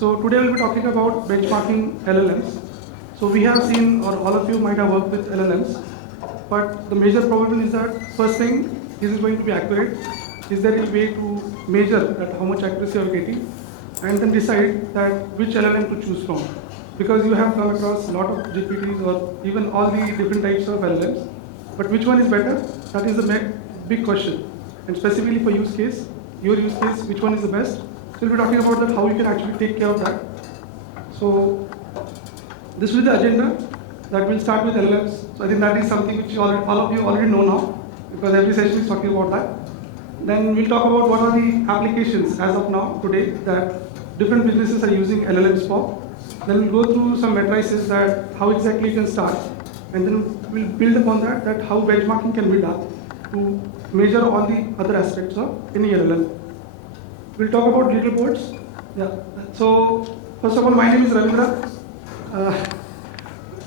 So today we'll be talking about benchmarking LLMs. So we have seen, or all of you might have worked with LLMs, but the major problem is that first thing, is it going to be accurate? Is there a way to measure that how much accuracy you are getting, and then decide that which LLM to choose from? Because you have come across a lot of GPTs or even all the different types of LLMs, but which one is better? That is the big question. And specifically for use case, your use case, which one is the best? So we'll be talking about that, how you can actually take care of that. So this will be the agenda that will start with LLMs. So I think that is something which all of you already know now, because every session is talking about that. Then we'll talk about what are the applications as of now, today, that different businesses are using LLMs for. Then we'll go through some matrices that how exactly you can start. And then we'll build upon that, that how benchmarking can be done to measure all the other aspects of any LLM. We'll talk about leaderboards. Yeah. So first of all, my name is Ravindra.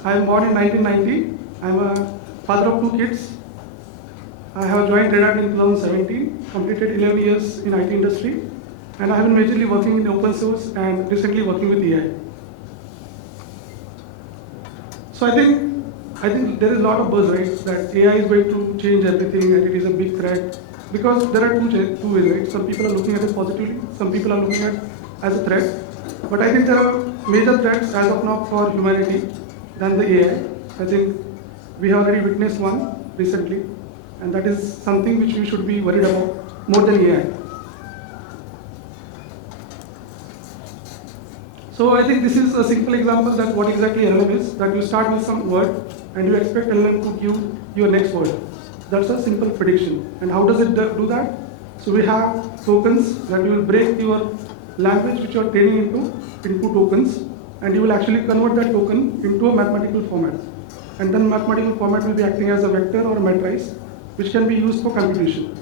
I am born in 1990. I'm a father of 2 kids. I have joined Red Hat in 2017, completed 11 years in IT industry, and I have been majorly working in open source and recently working with AI. So I think there is a lot of buzz, right, that AI is going to change everything and it is a big threat. Because there are two ways, right? Some people are looking at it positively, some people are looking at it as a threat. But I think there are major threats as of now for humanity than the AI. I think we have already witnessed one recently, and that is something which we should be worried about more than AI. So I think this is a simple example that what exactly LLM is, that you start with some word and you expect LLM to give your next word. That's a simple prediction. And how does it do that? So we have tokens that you will break your language which you are training into tokens, and you will actually convert that token into a mathematical format. And then mathematical format will be acting as a vector or a matrice which can be used for computation.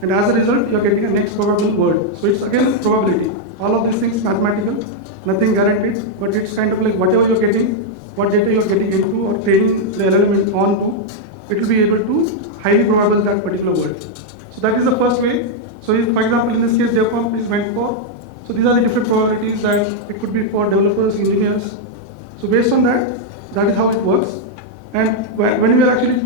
And as a result, you are getting a next probable word. So it's again probability. All of these things mathematical, nothing guaranteed, but it's kind of like whatever you're getting, what data you're getting into or training the LLM on to, it will be able to highly probable that particular word. So that is the first way. So if, for example, in this case, DevComp is meant for. So these are the different probabilities that it could be for developers, engineers. So based on that, that is how it works. And when we are actually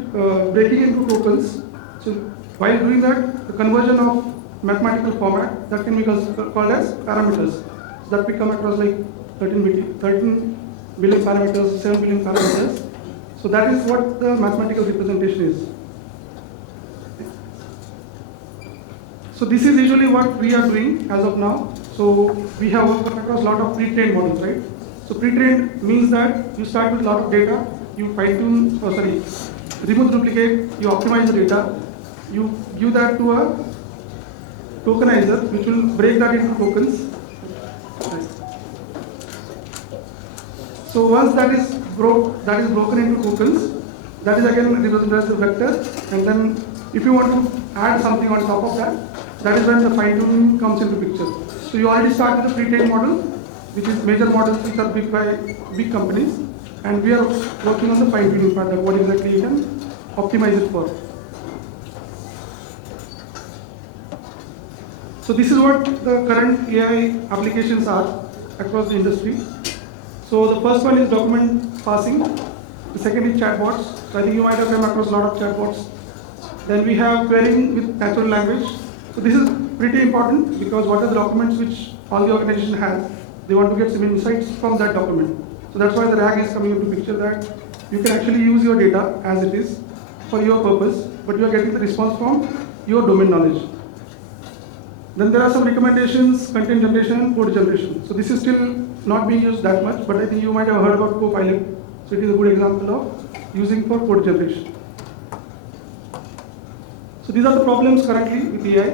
breaking into tokens, so while doing that, the conversion of mathematical format, that can be called as parameters. So that we come across like 13 billion parameters, 7 billion parameters. So that is what the mathematical representation is. So this is usually what we are doing as of now. So we have worked across a lot of pre-trained models, right? So pre-trained means that you start with a lot of data, you fine-tune, remove duplicate, you optimize the data, you give that to a tokenizer, which will break that into tokens. So once that is broken into tokens, that is again represented as a vector, and then if you want to add something on top of that, that is when the fine-tuning comes into picture. So you already start with the pre-trained model, which is major models which are big by big companies, and we are working on the fine-tuning part, that what exactly you can optimize it for. So this is what the current AI applications are across the industry. So the first one is document parsing, the second is chatbots. So I think you might have come across a lot of chatbots. Then we have querying with natural language. So this is pretty important because what are the documents which all the organization has, they want to get some insights from that document. So that's why the RAG is coming into picture, that you can actually use your data as it is for your purpose, but you are getting the response from your domain knowledge. Then there are some recommendations, content generation, code generation. So this is still not being used that much, but I think you might have heard about Copilot. So it is a good example of using for code generation. So these are the problems currently with AI,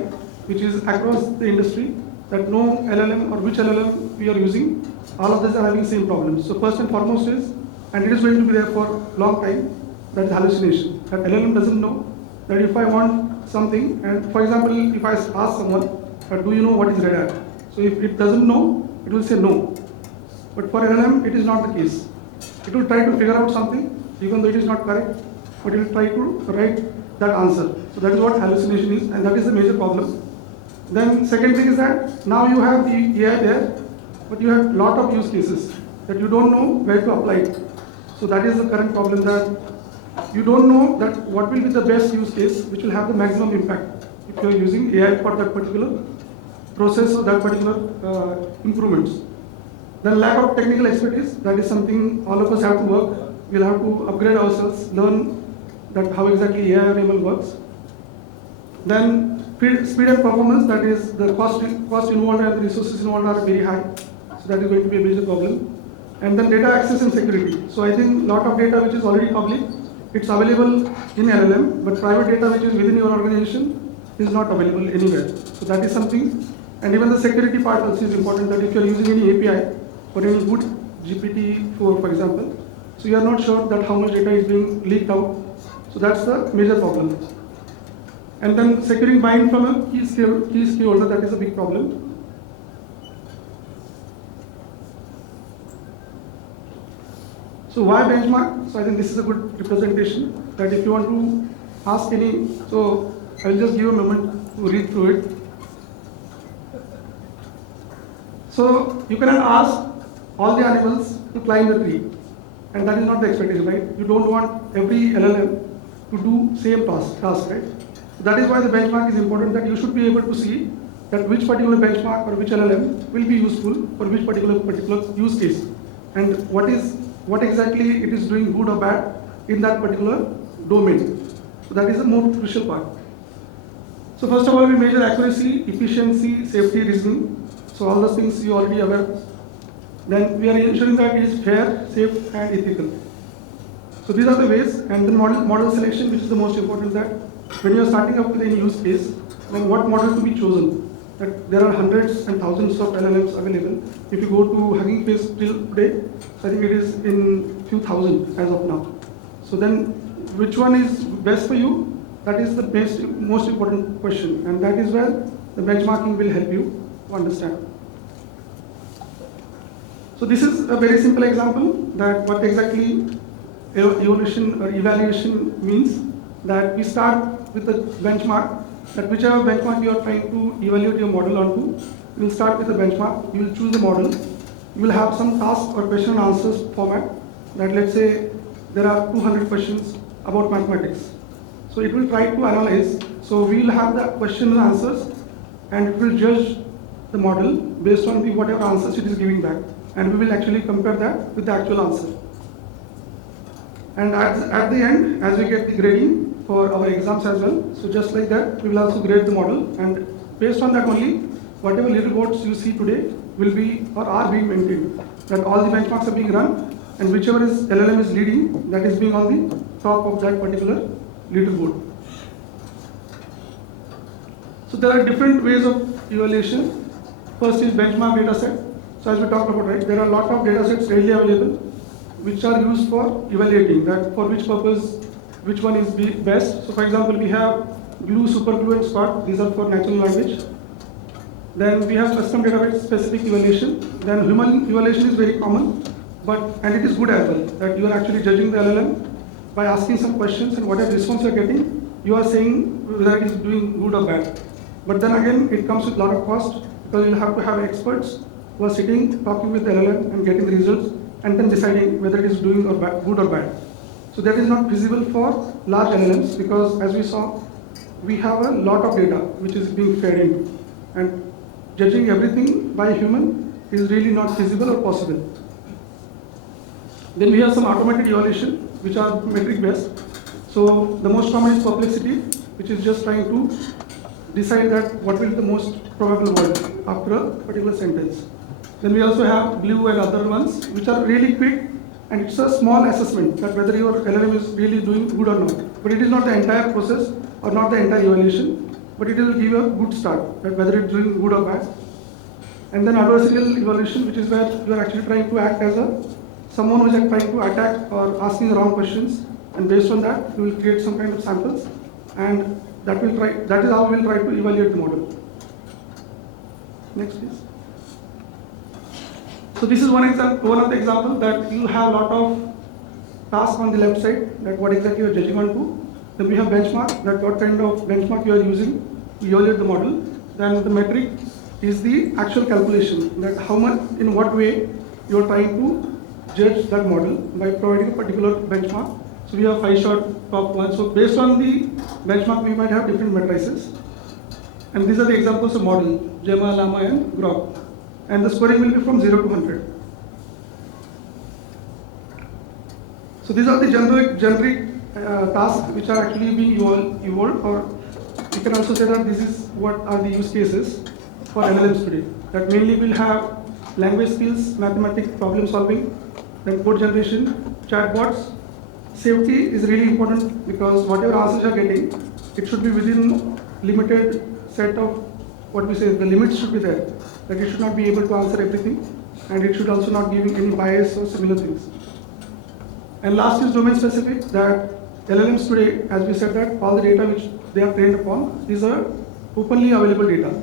which is across the industry, that no LLM or which LLM we are using, all of these are having the same problems. So first and foremost is, and it is going to be there for a long time, that is hallucination. That LLM doesn't know that if I want something, and for example, if I ask someone, do you know what is Red Hat? So if it doesn't know, it will say no. But for LLM, it is not the case. It will try to figure out something, even though it is not correct, but it will try to write that answer. So that is what hallucination is, and that is the major problem. Then second thing is that now you have the AI there, but you have lot of use cases that you don't know where to apply it. So that is the current problem, that you don't know that what will be the best use case which will have the maximum impact if you are using AI for that particular process or that particular improvements. Then lack of technical expertise, that is something all of us have to work. We'll have to upgrade ourselves, learn that how exactly AI or ML works. Then speed and performance, that is the cost involved and the resources involved are very high. So that is going to be a major problem. And then data access and security. So I think a lot of data which is already public, it's available in LLM, but private data which is within your organization is not available anywhere. So that is something. And even the security part also is important, that if you are using any API for any good GPT-4, for example, so you are not sure that how much data is being leaked out. So that's the major problem. And then securing buy-in from a key stakeholder, that is a big problem. So why benchmark? So I think this is a good representation, that if you want to ask any, so I will just give a moment to read through it. So you cannot ask all the animals to climb the tree, and that is not the expectation, right? You don't want every LLM to do same task, right? That is why the benchmark is important, that you should be able to see that which particular benchmark or which LLM will be useful for which particular use case, and what exactly it is doing good or bad in that particular domain. So that is the more crucial part. So first of all, we measure accuracy, efficiency, safety, reasoning. So all those things you already aware. Then we are ensuring that it is fair, safe, and ethical. So these are the ways. And then model selection, which is the most important, that when you are starting up with any use case, then what model to be chosen? That there are hundreds and thousands of LLMs available. If you go to Hugging Face till today, so I think it is in few thousand as of now. So then, which one is best for you? That is the most important question, and that is where the benchmarking will help you to understand. So this is a very simple example that what exactly evolution or evaluation means. That we start with the benchmark, that whichever benchmark you are trying to evaluate your model onto, you will start with the benchmark, you will choose the model, you will have some task or question and answers format, that let's say there are 200 questions about mathematics. So it will try to analyze, so we will have the question and answers, and it will judge the model based on the whatever answers it is giving back, and we will actually compare that with the actual answer. And at the end, as we get the grading for our exams as well, so just like that, we will also grade the model, and based on that only, whatever leaderboards you see today will be or are being maintained. That all the benchmarks are being run, and whichever is LLM is leading, that is being on the top of that particular leaderboard. So there are different ways of evaluation. First is benchmark data set. So as we talked about, right, there are a lot of data sets readily available, which are used for evaluating that for which purpose, which one is best. So for example, we have BLEU, SuperGLUE, and SPOT. These are for natural language. Then we have custom database specific evaluation. Then human evaluation is very common, and it is good as well, that you are actually judging the LLM by asking some questions, and whatever response you are getting, you are saying whether it is doing good or bad. But then again, it comes with a lot of cost, because you have to have experts who are sitting, talking with the LLM and getting the results, and then deciding whether it is doing good or bad. So that is not feasible for large LLMs, because as we saw, we have a lot of data which is being fed in, and judging everything by a human is really not feasible or possible. Then we have some automated evaluation, which are metric based. So the most common is perplexity, which is just trying to decide that what will be the most probable word after a particular sentence. Then we also have BLEU and other ones, which are really quick, and it's a small assessment that whether your LLM is really doing good or not. But it is not the entire process or not the entire evaluation, but it will give a good start that whether it's doing good or bad. And then adversarial evaluation, which is where you are actually trying to act as someone who is trying to attack or asking the wrong questions, and based on that, you will create some kind of samples, and that is how we will try to evaluate the model. Next, please. So this is one of the examples that you have a lot of tasks on the left side, that what exactly you are judging onto. Then we have benchmark, that what kind of benchmark you are using to evaluate the model. Then the metric, is the actual calculation, that how much, in what way you are trying to judge that model by providing a particular benchmark. So we have 5 shot, top 1. So based on the benchmark, we might have different matrices. And these are the examples of model, Gemma, Llama, and Grok. And the scoring will be from 0 to 100. So these are the generic tasks which are actually being evolved, or you can also say that this is what are the use cases for LLMs today. That mainly will have language skills, mathematics, problem solving, then code generation, chatbots. Safety is really important because whatever answers you are getting, it should be within limited set of what we say, the limits should be there. That it should not be able to answer everything, and it should also not giving any bias or similar things. And last is domain specific, that LLMs today, as we said, that all the data which they are trained upon is a openly available data.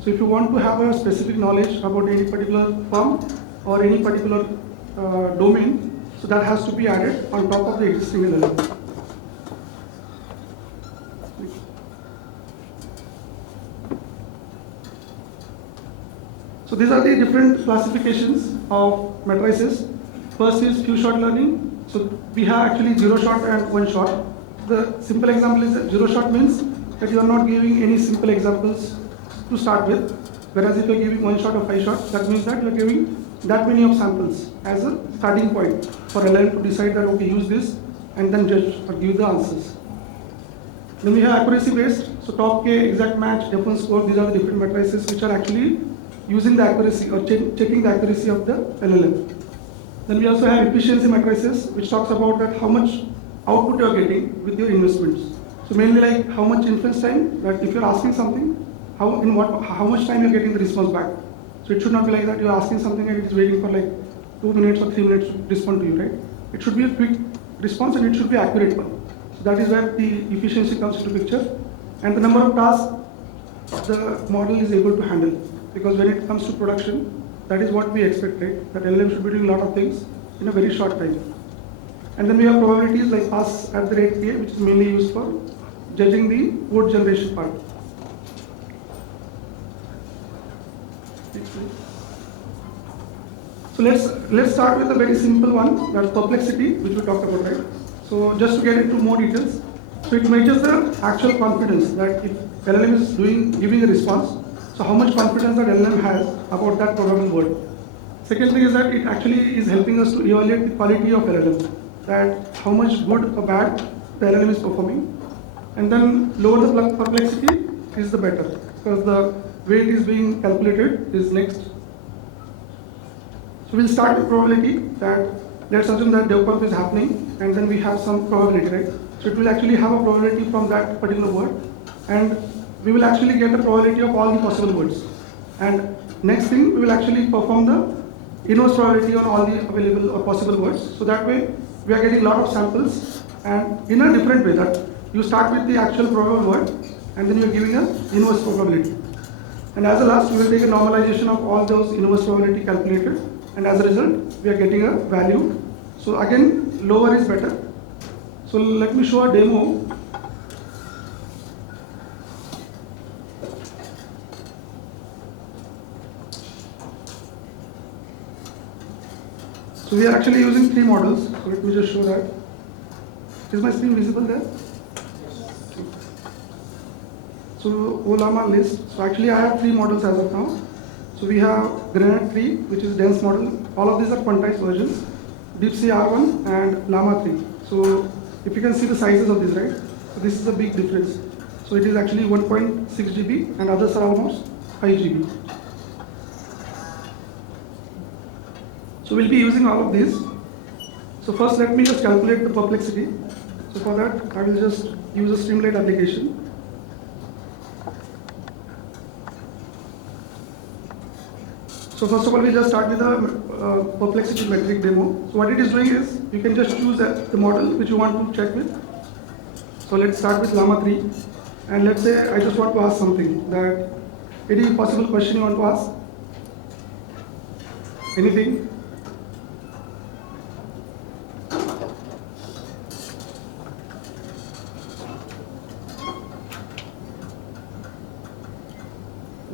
So if you want to have a specific knowledge about any particular firm or any particular domain, so that has to be added on top of the existing LLM. So these are the different classifications of matrices. First is few shot learning. So we have actually 0 shot and 1 shot. The simple example is that 0 shot means that you are not giving any simple examples to start with. Whereas if you are giving 1 shot or 5 shots, that means that you are giving that many of samples as a starting point for LLM to decide that okay, use this and then judge or give the answers. Then we have accuracy based. So top K, exact match, F1 score, these are the different matrices which are actually using the accuracy or checking the accuracy of the LLM. Then we also have efficiency matrices, which talks about that how much output you are getting with your investments. So mainly like how much inference time, that if you are asking something, how much time you are getting the response back. So it should not be like that you are asking something and it is waiting for like 2 minutes or 3 minutes to respond to you, right? It should be a quick response and it should be accurate one. So that is where the efficiency comes into picture. And the number of tasks the model is able to handle. Because when it comes to production, that is what we expect, right? That LLM should be doing a lot of things in a very short time. And then we have probabilities like pass at the rate K, which is mainly used for judging the code generation part. So let's start with a very simple one, that's perplexity, which we talked about, right? So just to get into more details, so it measures the actual confidence that if LLM is giving a response, so how much confidence that LLM has about that probable word. Second thing is that it actually is helping us to evaluate the quality of LLM, that how much good or bad the LLM is performing. And then lower the perplexity is the better, because the way it is being calculated is next. So we'll start with probability, that let's assume that DevConf is happening and then we have some probability, right? So it will actually have a probability from that particular word, and we will actually get a probability of all the possible words. And next thing, we will actually perform the inverse probability on all the available or possible words. So that way, we are getting a lot of samples, and in a different way, that you start with the actual probable word and then you are giving a inverse probability. And as a last, we will take a normalization of all those inverse probability calculated, and as a result, we are getting a value. So again, lower is better. So let me show a demo. So we are actually using 3 models. So let me just show that. Is my screen visible there? So Olama list. So actually I have 3 models as of now. So we have Granite 3, which is dense model. All of these are quantized versions. DeepSea R1 and Llama 3. So if you can see the sizes of this, right? So this is a big difference. So it is actually 1.6 GB and others are almost 5 GB. So we'll be using all of these. So first let me just calculate the perplexity. So for that I will just use a Streamlit application. So first of all, we just start with a perplexity metric demo. So what it is doing is, you can just choose the model which you want to check with. So let's start with Llama 3. And let's say I just want to ask something, that any possible question you want to ask? Anything?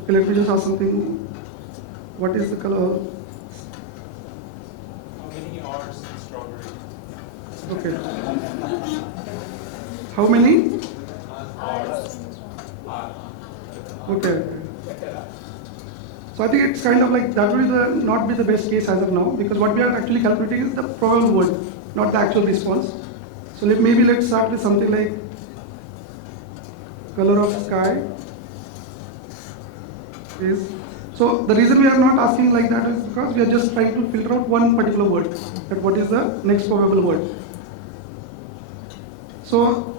Okay, let me just ask something. What is the color? How many R's in strawberry? Okay. How many? R's. Okay. So I think it's kind of like that will not be the best case as of now, because what we are actually calculating is the probable word, not the actual response. So maybe let's start with something like color of sky is. So the reason we are not asking like that is because we are just trying to filter out one particular word, that what is the next probable word. So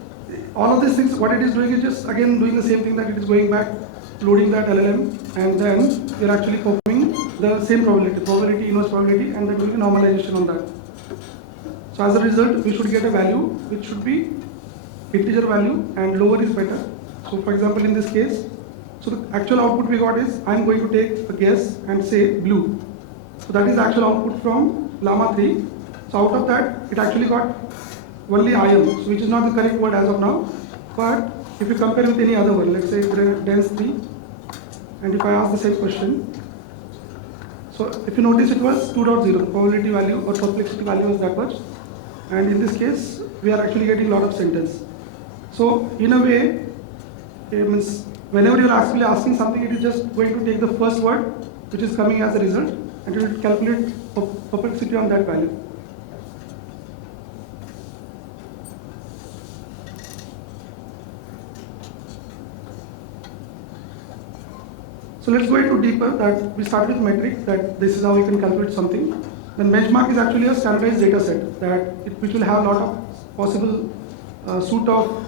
all of these things, what it is doing is just again doing the same thing, that it is going back, loading that LLM, and then we are actually performing the same probability, inverse probability, and then doing a normalization on that. So as a result, we should get a value which should be integer value, and lower is better. So for example, in this case, so the actual output we got is, I'm going to take a guess and say blue. So that is the actual output from Llama 3. So out of that, it actually got only I am, so which is not the correct word as of now. But if you compare with any other one, let's say dense 3, and if I ask the same question, so if you notice, it was 2.0, the probability value or perplexity value was that much. And in this case, we are actually getting a lot of sentence. So in a way, it means whenever you are actually asking something, it is just going to take the first word which is coming as a result, and it will calculate perplexity on that value. So let's go into deeper, that we start with metric, that this is how we can calculate something. Then benchmark is actually a standardized data set which will have a lot of possible suite of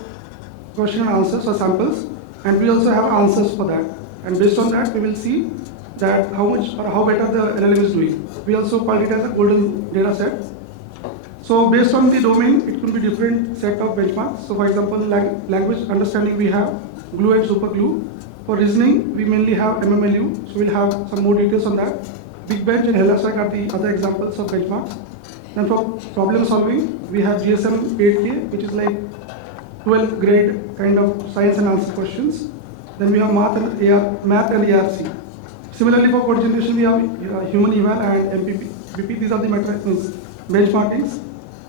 question and answers or samples, and we also have answers for that. And based on that, we will see that how much or how better the LLM is doing. We also call it as a golden data set. So based on the domain, it could be different set of benchmarks. So for example, language understanding, we have GLUE and SuperGLUE. For reasoning, we mainly have MMLU, so we'll have some more details on that. Big Bench and LSI are the other examples of benchmarks. Then for problem solving, we have GSM 8K, which is like 12th grade kind of science and answer questions. Then we have math and ARC. Similarly, for code generation, we have human eval and MPP. These are the benchmarkings.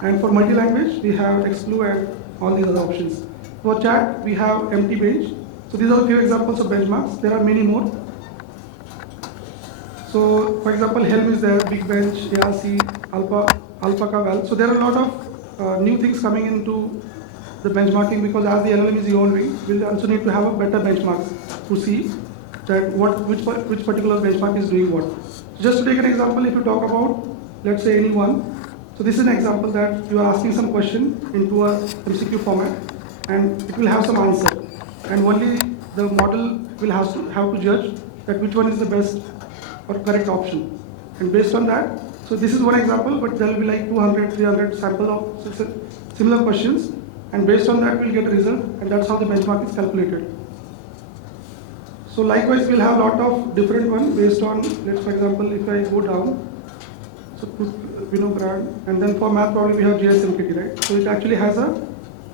And for multi-language, we have XGLUE and all these other options. For chat, we have MT Bench. So these are a few examples of benchmarks. There are many more. So for example, Helm is there, Big Bench, ARC, Alpaca, Val. So there are a lot of new things coming into the benchmarking, because as the LLM is evolving, we'll also need to have a better benchmarks to see that which particular benchmark is doing what. So just to take an example, if you talk about, let's say, any one. So this is an example that you are asking some question into a MCQ format, and it will have some answer. And only the model will have to judge that which one is the best or correct option. And based on that, so this is one example, but there will be like 200, 300 sample of similar questions. And based on that, we'll get a result, and that's how the benchmark is calculated. So likewise, we'll have a lot of different ones based on, let's for example, if I go down, so Vinograd, and then for math problem, we have JSMKT, right? So it actually has a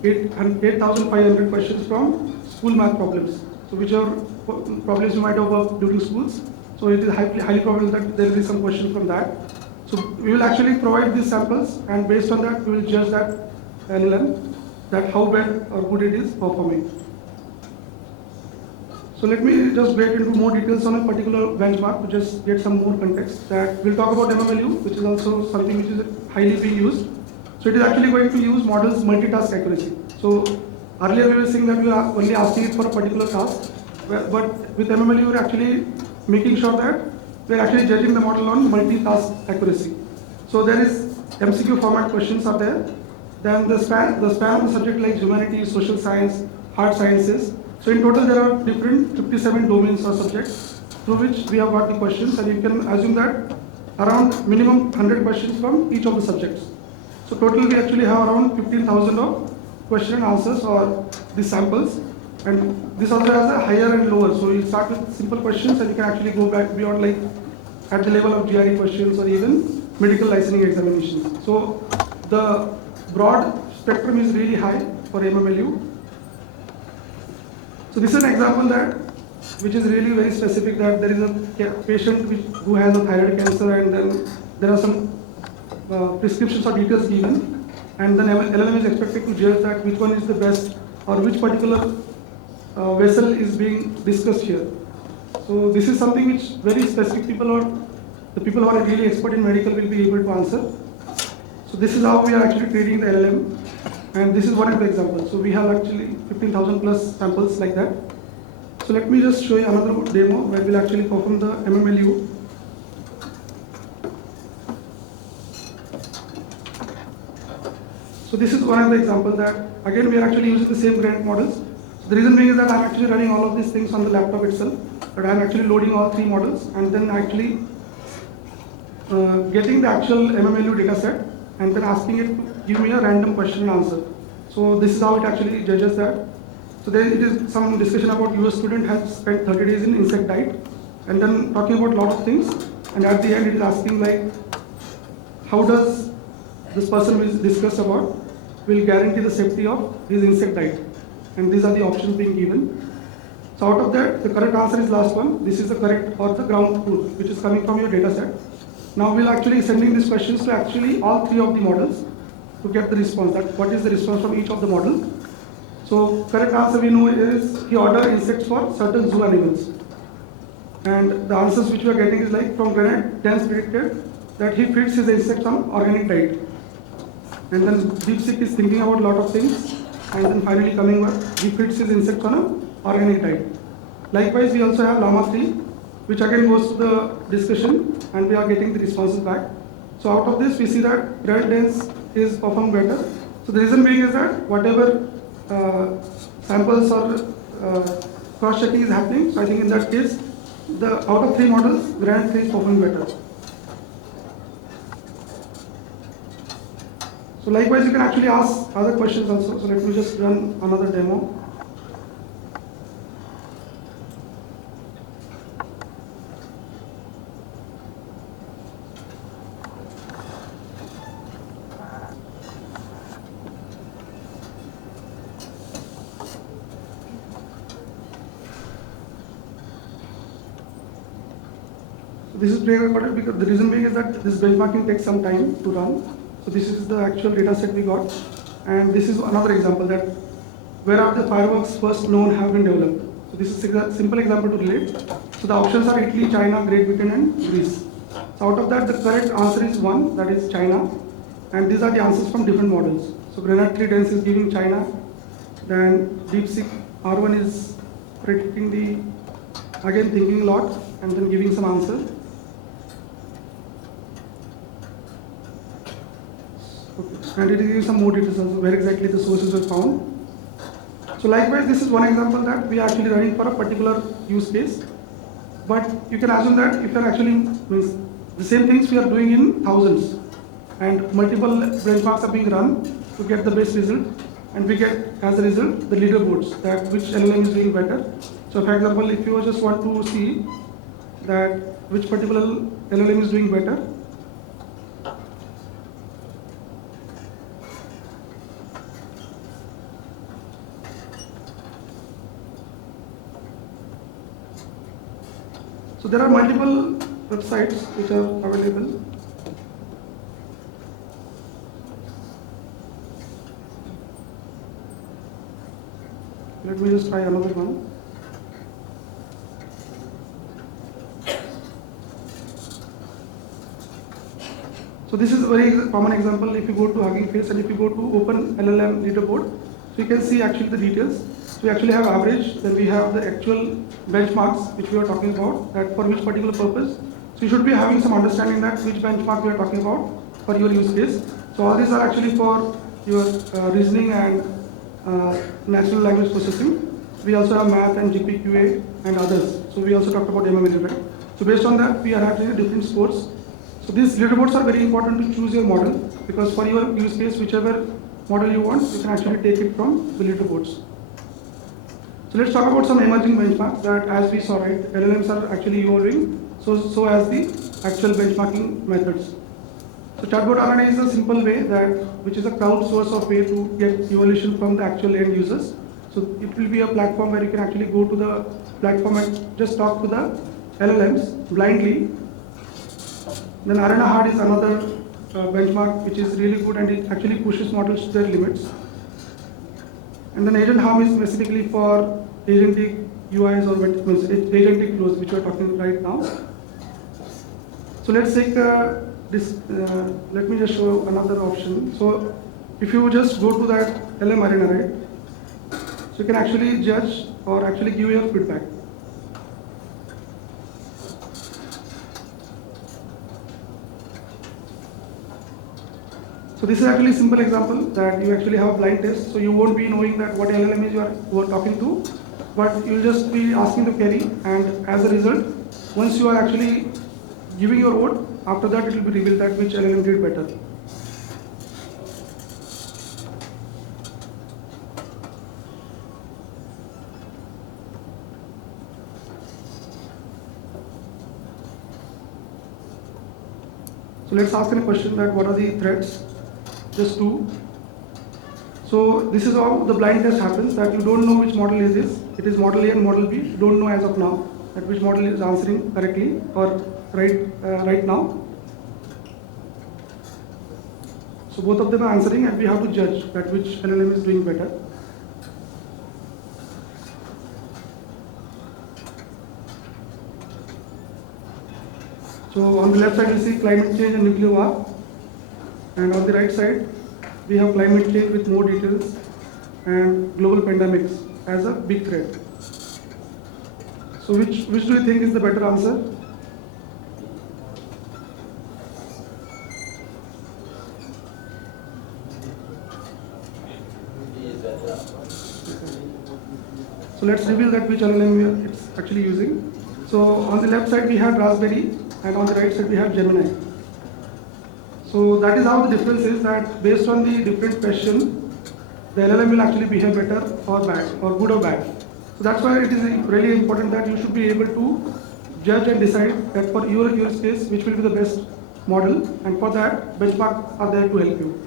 8,500 questions from school math problems. So which are problems you might have worked during schools. So it is highly probable that there will be some questions from that. So we will actually provide these samples, and based on that, we will judge that LLM, that how well or good it is performing. So let me just get into more details on a particular benchmark to just get some more context. That we'll talk about MMLU, which is also something which is highly being used. So it is actually going to use models multitask accuracy. So earlier we were saying that we are only asking it for a particular task, but with MMLU we're actually making sure that we're actually judging the model on multitask accuracy. So there is MCQ format questions are there. Then the span of the subject like humanities, social science, hard sciences. So in total there are different 57 domains or subjects through which we have got the questions, and you can assume that around minimum 100 questions from each of the subjects. So total we actually have around 15,000 of question and answers or the samples, and this also has a higher and lower. So you start with simple questions, and you can actually go back beyond, like at the level of GRE questions or even medical licensing examinations. So the broad spectrum is really high for MMLU. So this is an example that which is really very specific, that there is a patient who has a thyroid cancer, and then there are some prescriptions or details given, and then LLM is expected to judge that which one is the best or which particular vessel is being discussed here. So this is something which very specific people or the people who are really expert in medical will be able to answer. So this is how we are actually creating the LLM, and this is one of the examples. So we have actually 15,000 plus samples like that. So let me just show you another demo where we'll actually perform the MMLU. So this is one of the examples that again we are actually using the same grant models. So the reason being is that I'm actually running all of these things on the laptop itself, but I'm actually loading all three models and then actually getting the actual MMLU data set and then asking it to give me a random question and answer. So this is how it actually judges that. So then it is some discussion about your student has spent 30 days in insect diet, and then talking about a lot of things, and at the end it is asking like, how does this person will discuss about will guarantee the safety of his insect diet, and these are the options being given. So out of that, the correct answer is last one. This is the correct or the ground truth, which is coming from your data set. Now we'll actually sending these questions to actually all three of the models to get the response. That what is the response from each of the models. So correct answer we know is he ordered insects for certain zoo animals. And the answers which we are getting is like from Granite, Dance predicted that he feeds his insects on organic diet. And then DeepSeek is thinking about a lot of things, and then finally coming up, he feeds his insects on an organic diet. Likewise, we also have Llama 3, which again goes to the discussion, and we are getting the responses back. So out of this, we see that Granite Dance is performing better. So the reason being is that whatever samples or cross-checking is happening, so I think in that case, the out of three models, Granite 3 is performing better. So likewise, you can actually ask other questions also. So let me just run another demo. So this is pre-recorded because the reason being is that this benchmarking takes some time to run. So this is the actual data set we got, and this is another example that where are the fireworks first known have been developed. So this is a simple example to relate. So the options are Italy, China, Great Britain, and Greece. So out of that, the correct answer is one, that is China, and these are the answers from different models. So Granite 3 Dense is giving China, then DeepSeek R1 is predicting the again thinking a lot and then giving some answer. And it gives some more details also where exactly the sources were found. So likewise, this is one example that we are actually running for a particular use case. But you can assume that if you are actually means the same things we are doing in thousands, and multiple benchmarks are being run to get the best result, and we get as a result the leaderboards that which LLM is doing better. So for example, if you just want to see that which particular LLM is doing better, so there are multiple websites which are available. Let me just try another one. So this is a very common example. If you go to Hugging Face and if you go to Open LLM leaderboard, so you can see actually the details. So we actually have average, then we have the actual benchmarks which we are talking about, that for which particular purpose. So you should be having some understanding that which benchmark we are talking about for your use case. So all these are actually for your reasoning and natural language processing. We also have math and GPQA and others. So we also talked about MML, right? So based on that, we are having different scores. So these leaderboards are very important to choose your model, because for your use case, whichever model you want, you can actually take it from the leaderboards. So let's talk about some emerging benchmarks that, as we saw, right, LLMs are actually evolving, so as the actual benchmarking methods. So chatbot RNA is a simple way that, which is a crowdsource of way to get evaluation from the actual end users. So it will be a platform where you can actually go to the platform and just talk to the LLMs blindly. Then Arena Hard is another benchmark which is really good and it actually pushes models to their limits. And then Agent Harm is specifically for agentic UIs or agentic flows, which we are talking right now. So let's take this. Let me just show another option. So if you just go to that LM Arena, right? So you can actually judge or actually give your feedback. So this is actually a simple example that you actually have a blind test. So you won't be knowing that what LLM is you are talking to, but you'll just be asking the query, and as a result, once you are actually giving your vote, after that it will be revealed that which LLM did better. So let's ask a question that what are the threats? Just two. So this is how the blind test happens, that you don't know which model is this. It is model A and model B. You don't know as of now that which model is answering correctly or right now. So both of them are answering and we have to judge that which LLM is doing better. So on the left side you see climate change and nuclear war, and on the right side we have climate change with more details and global pandemics as a big threat. So which do you think is the better answer? So let's reveal that which LLM it's actually using. So on the left side we have Raspberry and on the right side we have Gemini. So that is how the difference is, that based on the different question, the LLM will actually behave better or bad, or good or bad. So that's why it is really important that you should be able to judge and decide that for your use case which will be the best model, and for that benchmarks are there to help you.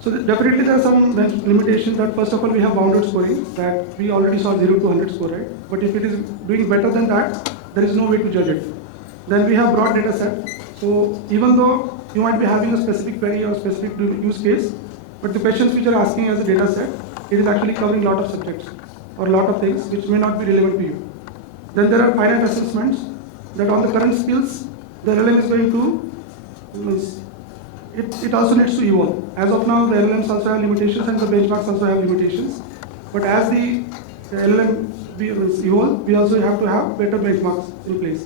So definitely there are some limitations. That first of all we have bounded scoring, that we already saw 0 to 100 score, right? But if it is doing better than that, there is no way to judge it. Then we have broad data set. So even though you might be having a specific query or specific use case, but the questions which are asking as a data set, it is actually covering a lot of subjects or a lot of things which may not be relevant to you. Then there are finite assessments, that on the current skills, the LLM is going to, it also needs to evolve. As of now, the LLMs also have limitations and the benchmarks also have limitations. But as the LLM evolve, we also have to have better benchmarks in place.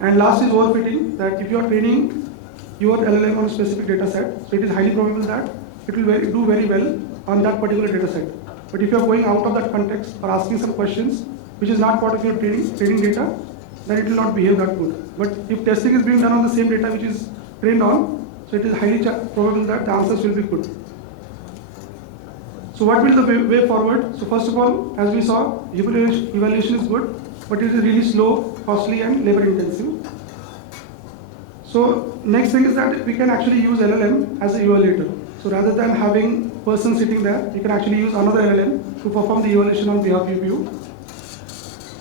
And last is overfitting, that if you are training your LLM on a specific data set, so it is highly probable that it will do very well on that particular data set. But if you are going out of that context or asking some questions which is not part of your training data, then it will not behave that good. But if testing is being done on the same data which is trained on, so it is highly probable that the answers will be good. So what will the way forward? So first of all, as we saw, evaluation is good, but it is really slow, costly and labor intensive. So next thing is that we can actually use LLM as an evaluator. So rather than having person sitting there, we can actually use another LLM to perform the evaluation on behalf of you.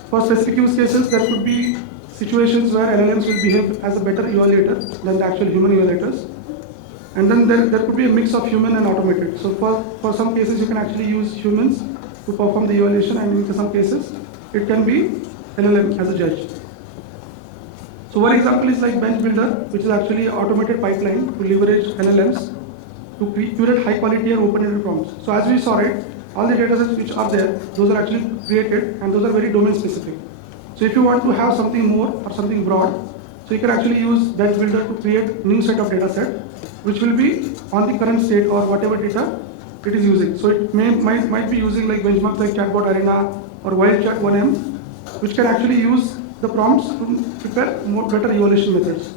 For specific use cases, there could be situations where LLMs will behave as a better evaluator than the actual human evaluators. And then there could be a mix of human and automated. So for some cases, you can actually use humans to perform the evaluation, and in some cases, it can be LLM as a judge. So one example is like Bench Builder, which is actually an automated pipeline to leverage LLMs to curate high quality and open-ended prompts. So as we saw, right, all the data sets which are there, those are actually created and those are very domain specific. So if you want to have something more or something broad, so you can actually use Bench Builder to create new set of data set, which will be on the current state or whatever data it is using. So it might be using like benchmarks like Chatbot Arena or Wildchat 1M, which can actually use the prompts to prepare better evaluation methods.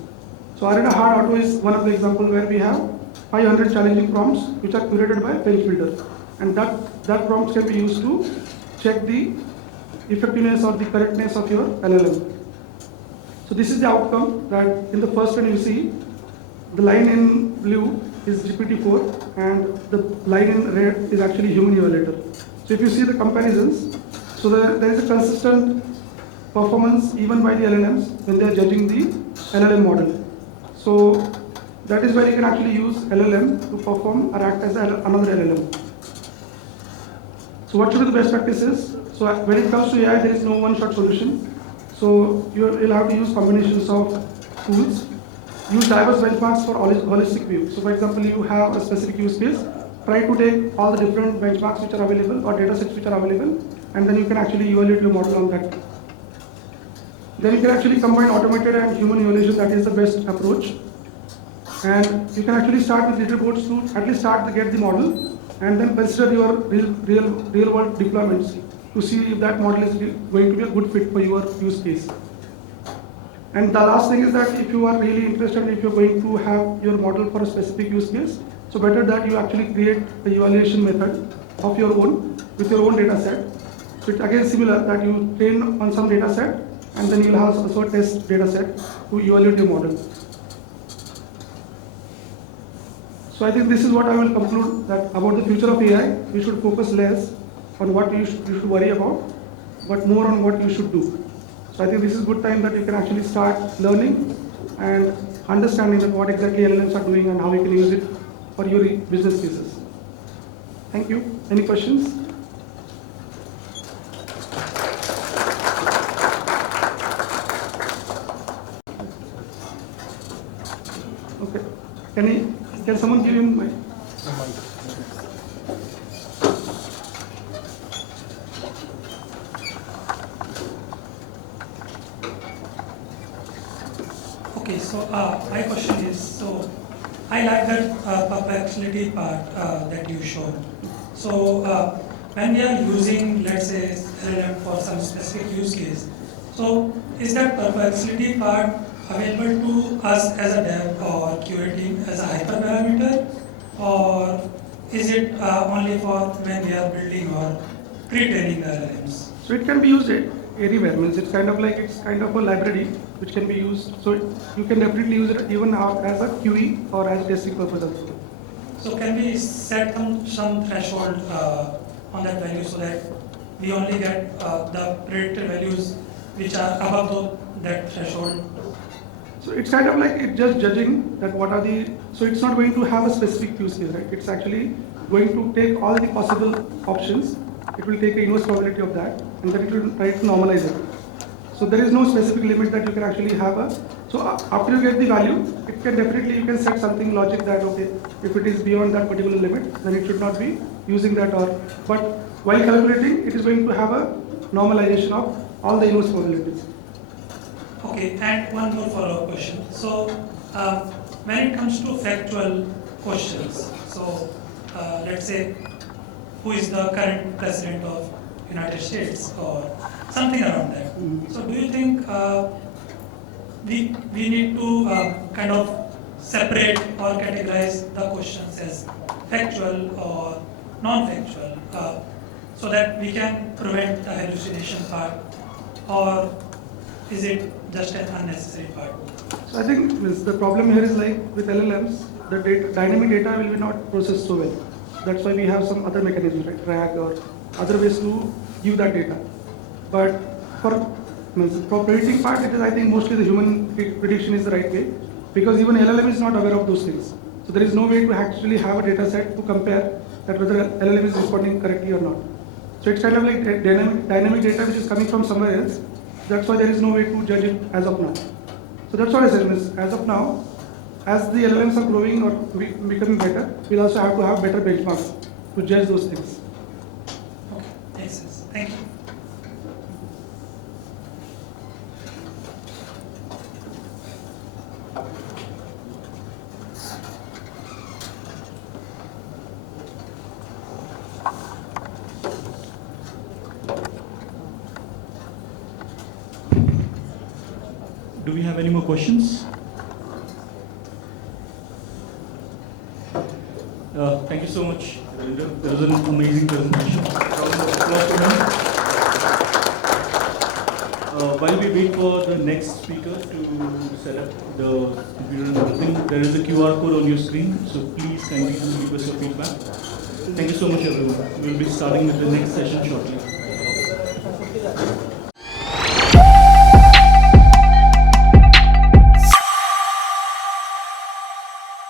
So Arena Hard Auto is one of the examples where we have 500 challenging prompts which are curated by Bench Builder, and that prompts can be used to check the effectiveness or the correctness of your LLM. So this is the outcome, that in the first one you see the line in blue is GPT-4 and the line in red is actually human evaluator. So if you see the comparisons, so there is a consistent performance even by the LLMs when they are judging the LLM model. So that is where you can actually use LLM to perform or act as another LLM. So what should be the best practices? So when it comes to AI, there is no one-shot solution. So you'll have to use combinations of tools. Use diverse benchmarks for holistic view. So for example, you have a specific use case. Try to take all the different benchmarks which are available or data sets which are available, and then you can actually evaluate your model on that. Then you can actually combine automated and human evaluation. That is the best approach. And you can actually start with leaderboards to at least start to get the model, and then consider your real world deployments to see if that model is going to be a good fit for your use case. And the last thing is that if you are really interested, if you're going to have your model for a specific use case, so better that you actually create the evaluation method of your own with your own data set. So it's again similar that you train on some data set, and then you'll have also a test data set to evaluate your model. So I think this is what I will conclude, that about the future of AI, we should focus less on what you should worry about, but more on what you should do. So I think this is a good time that you can actually start learning and understanding that what exactly LLMs are doing and how you can use it for your business cases. Thank you. Any questions? Okay. Can someone give him mic? Okay, so my question is, so I like that perplexity part that you showed. So when we are using, let's say, LLM for some specific use case, so is that perplexity part available to us as a dev or QA team as a hyperparameter, or is it only for when we are building or pre-training the LLMs? So it can be used anywhere. Means it's kind of a library which can be used. So you can definitely use it even as a QE or as a testing purpose also. So can we set some threshold on that value so that we only get the predicted values which are above that threshold? So it's kind of like it's just judging that what are the, so it's not going to have a specific use case, right? It's actually going to take all the possible options. It will take the inverse probability of that, and then it will try to normalize it. So there is no specific limit that you can actually have so after you get the value, it can definitely, you can set something logic that, okay, if it is beyond that particular limit, then it should not be using that, but while calculating, it is going to have a normalization of all the inverse probabilities. Okay, and one more follow-up question. So when it comes to factual questions, so let's say, who is the current president of United States or something around that. So do you think we need to kind of separate or categorize the questions as factual or non-factual so that we can prevent the hallucination part, or is it just an unnecessary part? So I think the problem here is like with LLMs, the dynamic data will be not processed so well. That's why we have some other mechanisms like RAG or other ways to give that data. But for predicting part, it is, I think, mostly the human prediction is the right way, because even LLM is not aware of those things. So there is no way to actually have a data set to compare that whether LLM is responding correctly or not. So it's kind of like dynamic data which is coming from somewhere else. That's why there is no way to judge it as of now. So that's what I said, as of now, as the LLMs are growing or becoming better, we'll also have to have better benchmarks to judge those things. Okay, makes sense. Thank you. Do we have any more questions? Thank you so much, Ravindra. That was an amazing presentation. While we wait for the next speaker to set up the computer and everything, there is a QR code on your screen, so please kindly give us your feedback. Thank you so much, everyone. We'll be starting with the next session shortly.